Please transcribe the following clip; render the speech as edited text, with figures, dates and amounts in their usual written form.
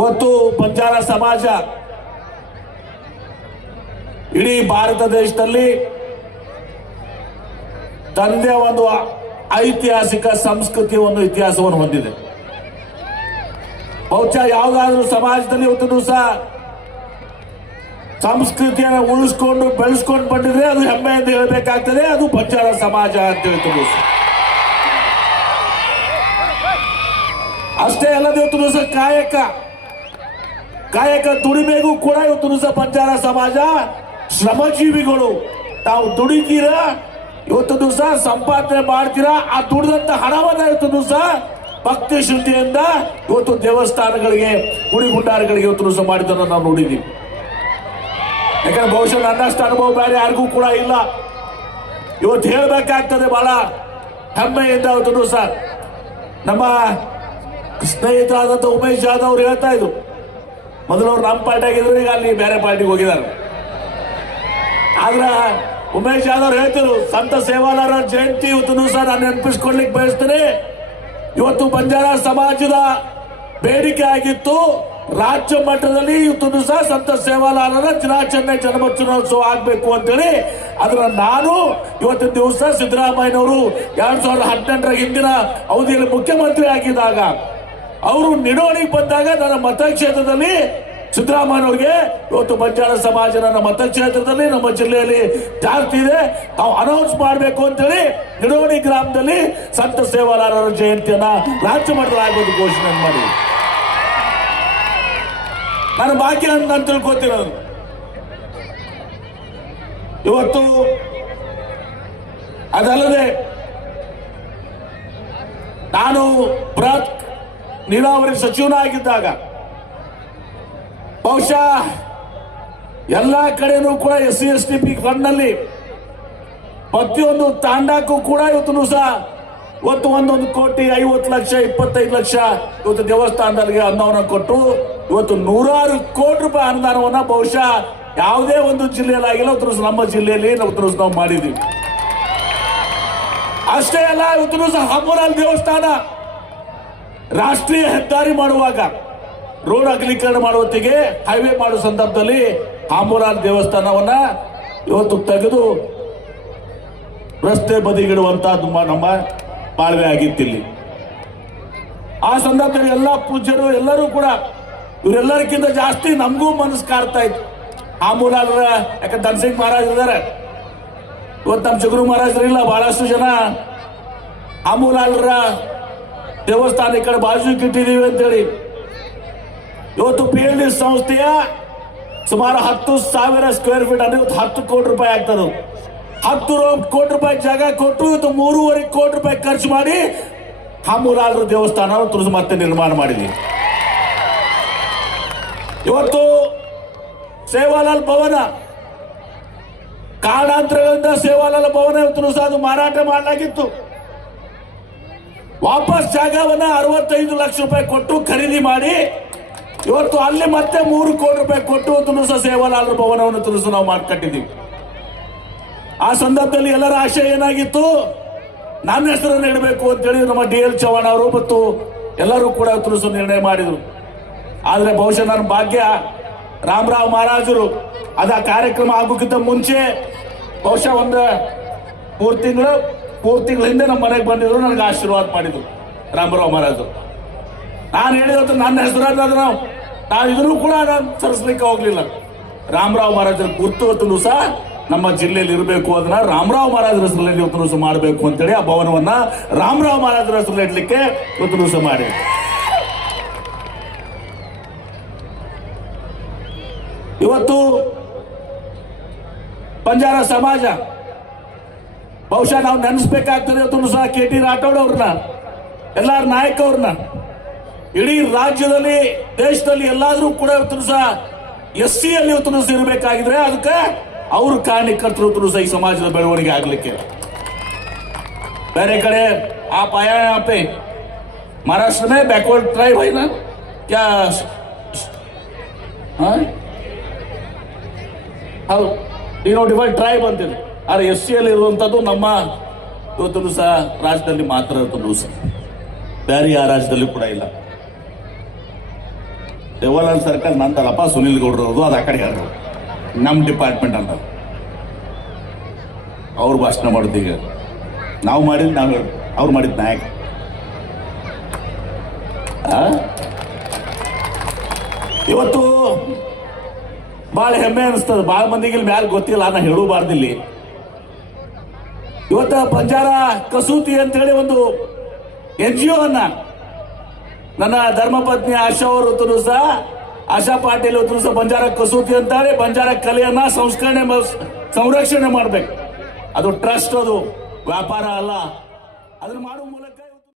ಇವತ್ತು ಬಂಜಾರ ಸಮಾಜ ಇಡೀ ಭಾರತ ದೇಶದಲ್ಲಿ ತಂದೆ ಒಂದು ಐತಿಹಾಸಿಕ ಸಂಸ್ಕೃತಿ ಒಂದು ಇತಿಹಾಸವನ್ನು ಹೊಂದಿದೆ. ಬಹುಶಃ ಯಾವುದಾದ್ರೂ ಸಮಾಜದಲ್ಲಿ ಇವತ್ತು ಸಹ ಸಂಸ್ಕೃತಿಯನ್ನು ಉಳಿಸ್ಕೊಂಡು ಬೆಳೆಸ್ಕೊಂಡು ಬಂದಿದ್ರೆ ಅದು ಹೆಮ್ಮೆಯಿಂದ ಹೇಳಬೇಕಾಗ್ತದೆ, ಅದು ಬಂಜಾರ ಸಮಾಜ ಅಂತ ಹೇಳ್ತೀವಿ. ಅಷ್ಟೇ ಅಲ್ಲದೆ ಇವತ್ತು ಸಹ ಕಾಯಕ ದುಡಿಮೆಗೂ ಕೂಡ ಇವತ್ತು ಸಹ ಬಂಜಾರ ಸಮಾಜ ಶ್ರಮಜೀವಿಗಳು. ತಾವು ದುಡಿತೀರಾ, ಇವತ್ತು ಸಹ ಸಂಪಾದನೆ ಮಾಡ್ತೀರಾ, ಆ ದುಡಿದಂತ ಹಣವನ್ನ ಇವತ್ತು ಸಹ ಭಕ್ತಿ ಶ್ರದ್ಧೆಯಿಂದ ಇವತ್ತು ದೇವಸ್ಥಾನಗಳಿಗೆ ಗುಡಿ ಗುಂಡಾರಗಳಿಗೆ ಇವತ್ತು ಸಹ ಮಾಡಿದ್ದನ್ನು ನಾವು ನೋಡಿದ್ದೀವಿ. ಯಾಕಂದ್ರೆ ಬಹುಶಃ ನನ್ನಷ್ಟು ಅನುಭವ ಬೇರೆ ಯಾರಿಗೂ ಕೂಡ ಇಲ್ಲ. ಇವತ್ತು ಹೇಳಬೇಕಾಗ್ತದೆ ಬಹಳ ಹೆಮ್ಮೆಯಿಂದ. ಇವತ್ತು ಸಹ ನಮ್ಮ ಸ್ನೇಹಿತರಾದಂಥ ಉಮೇಶ್ ಜಾಧವ್ ಅವರು ಹೇಳ್ತಾ ಇದ್ರು, ಮೊದಲು ಅವ್ರು ನಮ್ಮ ಪಾರ್ಟಿ ಆಗಿದ್ರು, ಈಗ ಅಲ್ಲಿ ಬೇರೆ ಪಾರ್ಟಿಗೆ ಹೋಗಿದ್ದಾರೆ. ಆದ್ರೆ ಉಮೇಶ್ ಜಾಧವ್ ಹೇಳ್ತಿರು, ಸಂತ ಸೇವಾಲಾರ ಜಯಂತಿ ಇವತ್ತು ಸಹ ನಾನು ನೆನಪಿಸ್ಕೊಳ್ಲಿಕ್ಕೆ ಬಯಸ್ತೇನೆ. ಇವತ್ತು ಬಂಜಾರ ಸಮಾಜದ ಬೇಡಿಕೆ ಆಗಿತ್ತು ರಾಜ್ಯ ಮಟ್ಟದಲ್ಲಿ ಇವತ್ತು ಸಹ ಸಂತ ಸೇವಾಲಾಲರ ದಿನಾಚರಣೆ ಜನ್ಮೋತ್ಸವ ಆಗ್ಬೇಕು ಅಂತೇಳಿ. ಅದನ್ನ ನಾನು ಇವತ್ತಿನ ದಿವಸ ಸಿದ್ದರಾಮಯ್ಯನವರು 2018ರ ಹಿಂದಿನ ಅವಧಿಯಲ್ಲಿ ಮುಖ್ಯಮಂತ್ರಿ ಆಗಿದ್ದಾಗ ಅವರು ನಿಡೋಣಿಗೆ ಬಂದಾಗ ನನ್ನ ಮತಕ್ಷೇತ್ರದಲ್ಲಿ ಸಿದ್ದರಾಮಯ್ಯನವ್ರಿಗೆ ಇವತ್ತು ಬಂಜಾರ ಸಮಾಜ ನನ್ನ ಮತಕ್ಷೇತ್ರದಲ್ಲಿ ನಮ್ಮ ಜಿಲ್ಲೆಯಲ್ಲಿ ಜಾಸ್ತಿ ಇದೆ, ನಾವು ಅನೌನ್ಸ್ ಮಾಡಬೇಕು ಅಂತೇಳಿ ನಿಡೋಣಿ ಗ್ರಾಮದಲ್ಲಿ ಸಂತ ಸೇವಾಲಾರರ ಜಯಂತಿಯನ್ನ ರಾಜ್ಯ ಮಟ್ಟದಲ್ಲಿ ಆಗೋದು ಘೋಷಣೆ ಮಾಡಿ ನಾನು ಬಾಕಿ ಅಂತ ನಾನು ತಿಳ್ಕೊತೀನಿ. ಇವತ್ತು ಅದಲ್ಲದೆ ನಾನು ಬೃಹತ್ ನೀರಾವರಿ ಸಚಿವನಾಗಿದ್ದಾಗ ಬಹುಶಃ ಎಲ್ಲಾ ಕಡೆನೂ ಕೂಡ SC/ST ಫಂಡ್ನಲ್ಲಿ ಪ್ರತಿಯೊಂದು ತಾಂಡಕ್ಕೂ ಕೂಡ ಇವತ್ತು ಸಹ ಇವತ್ತು 1 ಕೋಟಿ 50 ಲಕ್ಷ 25 ಲಕ್ಷ ಇವತ್ತು ದೇವಸ್ಥಾನಗಳಿಗೆ ಅನುದಾನ ಕೊಟ್ಟು ಇವತ್ತು 100 ಕೋಟಿ ರೂಪಾಯಿ ಅನುದಾನವನ್ನ ಬಹುಶಃ ಯಾವುದೇ ಒಂದು ಜಿಲ್ಲೆಯಲ್ಲಿ ಆಗಿಲ್ಲ, ಇವತ್ತು ನಮ್ಮ ಜಿಲ್ಲೆಯಲ್ಲಿ ನಾವು ಮಾಡಿದ್ವಿ. ಅಷ್ಟೇ ಅಲ್ಲ, ಇವತ್ತು ಸಹ ಹಂಬೂರಾಲ್ ದೇವಸ್ಥಾನ ರಾಷ್ಟ್ರೀಯ ಹೆದ್ದಾರಿ ಮಾಡುವಾಗ ರೋಡ್ ಅಗಲೀಕರಣ ಮಾಡುವತ್ತಿಗೆ ಹೈವೇ ಮಾಡುವ ಸಂದರ್ಭದಲ್ಲಿ ಹಂಬೂರಾಲ್ ದೇವಸ್ಥಾನವನ್ನ ಇವತ್ತು ತೆಗೆದು ರಸ್ತೆ ಬದಿಗಿಡುವಂತಹದ್ದು ನಮ್ಮ ಬಾಳ್ವೆ ಆಗಿತ್ತಿಲ್ಲಿ. ಆ ಸಂದರ್ಭದಲ್ಲಿ ಎಲ್ಲ ಪೂಜ್ಯರು ಎಲ್ಲರೂ ಕೂಡ ಇವರೆಲ್ಲರಿಗಿಂತ ಜಾಸ್ತಿ ನಮಗೂ ಮನಸ್ಸು ಕಾಡ್ತಾ ಇತ್ತು. ಹಂಬೂಲಾಲ್ರ ಯಾಕಂದ್ರೆ ಧನ್ಸಿಂಗ್ ಮಹಾರಾಜ್ ಇದ್ದಾರೆ, ಇವತ್ತು ನಮ್ಮ ಜಗರು ಮಹಾರಾಜರಿಲ್ಲ. ಬಹಳಷ್ಟು ಜನ ಹಂಬೂಲಾಲ್ರ ದೇವಸ್ಥಾನ ಈ ಕಡೆ ಬಾಜುಗೆ ಇಟ್ಟಿದ್ದೀವಿ ಅಂತೇಳಿ ಇವತ್ತು PLD ಸಂಸ್ಥೆಯ ಸುಮಾರು 10,000 ಸ್ಕ್ವೇರ್ ಫೀಟ್ ಅಂದ್ರೆ 10 ಕೋಟಿ ರೂಪಾಯಿ ಆಗ್ತದೆ. 10 ಕೋಟಿ ರೂಪಾಯಿ ಜಾಗ ಕೊಟ್ಟು ಇವತ್ತು 3.5 ಕೋಟಿ ರೂಪಾಯಿ ಖರ್ಚು ಮಾಡಿ ಹಂಬೂಲಾಲ್ರ ದೇವಸ್ಥಾನ ಮತ್ತೆ ನಿರ್ಮಾಣ ಮಾಡಿದ್ವಿ. ಇವತ್ತು ಸೇವಾಲಾಲ್ ಭವನ ಕಾರಣಾಂತರಗಳಿಂದ ಸೇವಾಲಾಲ್ ಭವನ ಇವತ್ತು ಸಹ ಅದು ಮಾರಾಟ ಮಾಡಲಾಗಿತ್ತು. ವಾಪಸ್ ಜಾಗವನ್ನ 65 ಲಕ್ಷ ರೂಪಾಯಿ ಕೊಟ್ಟು ಖರೀದಿ ಮಾಡಿ ಇವತ್ತು ಅಲ್ಲಿ ಮತ್ತೆ 3 ಕೋಟಿ ರೂಪಾಯಿ ಕೊಟ್ಟು ತುಳುಸ ಸೇವಾಲಾಲರ ಭವನವನ್ನು ತುಳುಸು ನಾವು ಮಾಡಿಕಟ್ಟಿದ್ದೀವಿ. ಆ ಸಂದರ್ಭದಲ್ಲಿ ಎಲ್ಲರ ಆಶಯ ಏನಾಗಿತ್ತು, ನನ್ನ ಹೆಸರನ್ನು ಇಡಬೇಕು ಅಂತೇಳಿ ನಮ್ಮ DL ಚವ್ಹಾಣ್ ಅವರು ಮತ್ತು ಎಲ್ಲರೂ ಕೂಡ ತುಳುಸು ನಿರ್ಣಯ ಮಾಡಿದರು. ಆದರೆ ಬಹುಶಃ ನನ್ನ ಭಾಗ್ಯ ರಾಮರಾವ್ ಮಹಾರಾಜರು ಅದ ಕಾರ್ಯಕ್ರಮ ಆಗೋಕ್ಕಿಂತ ಮುಂಚೆ ಬಹುಶಃ ಒಂದು 3 ತಿಂಗಳ ಹಿಂದೆ ನಮ್ಮ ಮನೆಗೆ ಬಂದಿದ್ರು, ನನಗೆ ಆಶೀರ್ವಾದ ಮಾಡಿದ್ರು ರಾಮರಾವ್ ಮಹಾರಾಜರು. ನಾನು ಹೇಳಿದ ನನ್ನ ಹೆಸರಾದ ನಾವು ಇದನ್ನು ಕೂಡ ನಾನು ಸರಿಸಲಿಕ್ಕೆ ಹೋಗ್ಲಿಲ್ಲ. ರಾಮರಾವ್ ಮಹಾರಾಜರ ಗುರುತು ಸಹ ನಮ್ಮ ಜಿಲ್ಲೆಯಲ್ಲಿ ಇರಬೇಕು, ಅದನ್ನ ರಾಮರಾವ್ ಮಹಾರಾಜರ ಹೆಸರಲ್ಲಿ ಇವತ್ತು ಸಹ ಮಾಡಬೇಕು ಅಂತೇಳಿ ಆ ಭವನವನ್ನ ರಾಮರಾವ್ ಮಹಾರಾಜರ ಹೆಸರಲ್ಲಿ ಇಡ್ಲಿಕ್ಕೆ ಇವತ್ತು ಸಹ ಮಾಡಿ. ಇವತ್ತು ಬಂಜಾರ ಸಮಾಜ ಬಹುಶಃ ನಾವು ನೆನೆಸ್ಬೇಕಾಗ್ತದೆ ಇವತ್ತು ಸಹ KT ರಾಠೋಡ್ ಅವ್ರನ್ನ, ಎಲ್ಲಾರ ನಾಯಕ ಅವ್ರನ್ನ. ಇಡೀ ರಾಜ್ಯದಲ್ಲಿ ದೇಶದಲ್ಲಿ ಎಲ್ಲಾದ್ರೂ ಕೂಡ ಇವತ್ತು ಸಹ SCಯಲ್ಲಿ ಇವತ್ತು ಸಹ ಇರಬೇಕಾಗಿದ್ರೆ ಅದಕ್ಕೆ ಅವರು ಕಾರಣಕರ್ತರು ಇವತ್ತು ಸಹ ಈ ಸಮಾಜದ ಬೆಳವಣಿಗೆ ಆಗ್ಲಿಕ್ಕೆ. ಬೇರೆ ಕಡೆ आप आया यहाँ पे महाराष्ट्र में बैकवर्ड ट्राइब है ना क्या? ಹೌದು, ಡಿನೋಟಿಫೈಡ್ ಟ್ರೈಬ್ ಅಂತೀವಿ. ಆದರೆ SCಯಲ್ಲಿ ಇರುವಂಥದ್ದು ನಮ್ಮ ಇವತ್ತು ಸಹ ರಾಜ್ಯದಲ್ಲಿ ಮಾತ್ರ ಇರ್ತದ್ದು ಸಹ, ಬೇರೆ ಯಾವ ರಾಜ್ಯದಲ್ಲಿ ಕೂಡ ಇಲ್ಲ. ದೇವಾಲಾಲ್ ಸರ್ಕಲ್ ನಂತಲ್ಲಪ್ಪ, ಸುನಿಲ್ ಗೌಡ್ರು ಅದು ಆ ಕಡೆ ಯಾರು ನಮ್ಮ ಡಿಪಾರ್ಟ್ಮೆಂಟ್ ಅಂತ ಅವ್ರು ಭಾಷಣ ಮಾಡೋದೀಗ. ನಾವು ಮಾಡಿದ್ ನಾವು ಅವ್ರು ಮಾಡಿದ್ ನಾಯಕ. ಇವತ್ತು ಭಾಳ ಹೆಮ್ಮೆ ಅನಿಸ್ತದೆ. ಭಾಳ ಮಂದಿಗೆ ಇಲ್ಲಿ ಮ್ಯಾಲ ಗೊತ್ತಿಲ್ಲ, ನಾ ಹೇಳಬಾರ್ದಿಲ್ಲಿ. ಇವತ್ತ ಬಂಜಾರ ಕಸೂತಿ ಅಂತೇಳಿ ಒಂದು NGO ಅನ್ನ ನನ್ನ ಧರ್ಮಪತ್ನಿ ಆಶಾ ಅವರು ಸಹ, ಆಶಾ ಪಾಟೀಲ್ ಅವರು ಸಹ ಬಂಜಾರ ಕಸೂತಿ ಅಂತಾರೆ. ಬಂಜಾರ ಕಲೆಯನ್ನ ಸಂರಕ್ಷಣೆ ಮಾಡ್ಬೇಕು. ಅದು ಟ್ರಸ್ಟ್, ಅದು ವ್ಯಾಪಾರ ಅಲ್ಲ. ಅದನ್ನ ಮಾಡುವ ಮೂಲಕ